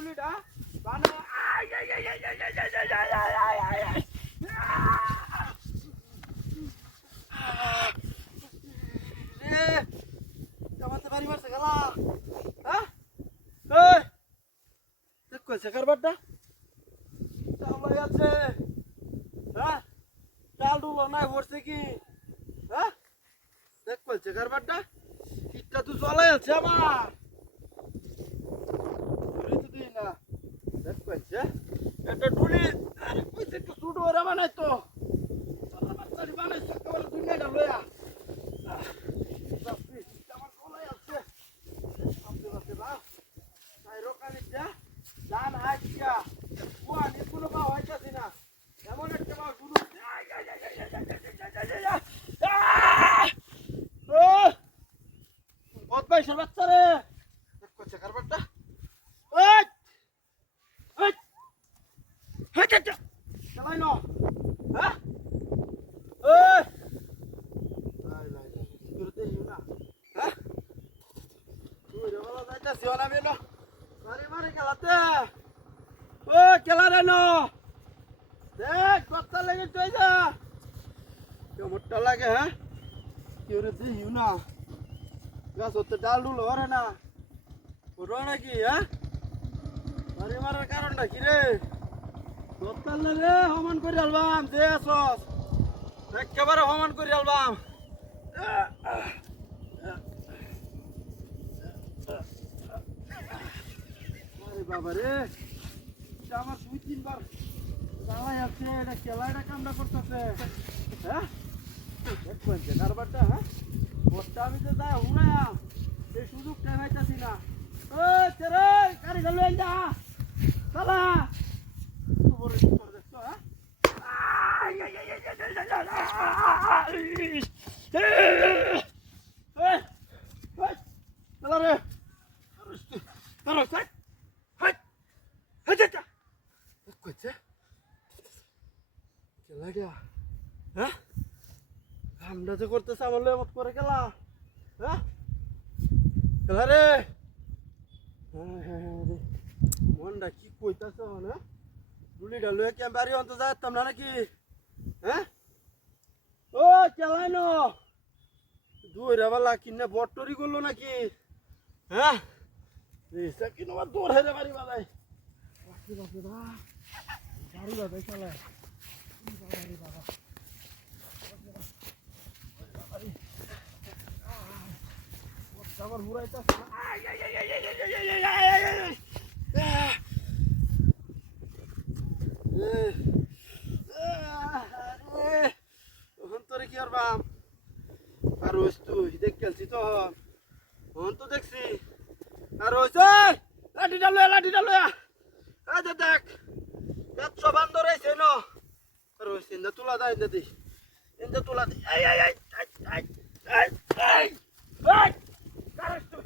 ডুলিটা বানে I I I I I I I I I I রে জামাতে বাড়ি মারছে গেলা হ্যাঁ এই দেখ কইছে কারবারটা চালাই আছে হ্যাঁ চাল ডুলো নাই পড়ছে কি হ্যাঁ দেখ কইছে কারবারটা কিটটা তুই জ্বলাই আছে আমার না দেখ কইছে এটা ডুলি আরে কইছে একটু ছোট ওরা বানাই তো তোরা বাচ্চারি বানাই সকালে দুনিয়াটা লয়া বাপরে আমার গলায় আছে আপনি বাসে বা তাই রোকানি যা জান হাইয়া কোয়ানি কোনো বা হইতাছি না এমন একটা বা গুরু বহুত পয়সা বাচ্চা রে দেখ কইছে কারবারটা ওই ওই হ্যাঁ চাচা চালাই ন হ্যাঁ ওই লাই লাই করতে ইউ না হ্যাঁ তুই রে বলা যাইতা সিওনা মেলো মারি মারি খেলাতে ও খেলা রে ন দেখ কত লাগে তুই যা কেমনটা লাগে হ্যাঁ কেউ রে ইউ না গাছ হতে ডাল ডুলো ওরে না ওরা নাকি হ্যাঁ মারি মারার কারণটা কি রে দত্তাল রে হমান করে আলবাম যে আসস একেবারে হমান করে আলবাম আরে বাবা রে আমার 2-3 বার চালাই আছে এটা খেলাটা কামটা করতেছে হ্যাঁ দেখবেন যে কারবারটা হ্যাঁ ওটা আমি তো যাই হুড়ায়া এই সুযোগটা পাইতাছি না ও তেরে গাড়ি চালু যা চালা বড় করে দেখছো হ্যাঁ চালা রে চালো সাই হাই হাই যা কইছে খেলা গিয়া হ্যাঁ আমরা তো করতেছে আমার লোক মত করে গেলা হ্যাঁ খেলা রে মনটা কি কইতাছ না ডুলিটা লয়ে কি বাড়ি অন্ত যাইতাম না নাকি হ্যাঁ ও খেলাই ন দুইরা বেলা কিনে বট্টরি করলো নাকি হ্যাঁ রেসা কিনে আবার দৌড় হেরে বাড়ি বাজাই বাকি বাকি বা দারু দাদা খেলায় বাবা আমার হুড়াইতা তোরে কি আর বাম আর রোজ তুই দেখ খেলছি তো তো দেখছি আর রোজ লাঠিটা লয়া আচ্ছা দেখ একশো বান্দর আইছে ন রোজ ইন্দা তুলা দা ইন্দা তুলা দি এই এই এই এই এই এই এই কারস তুই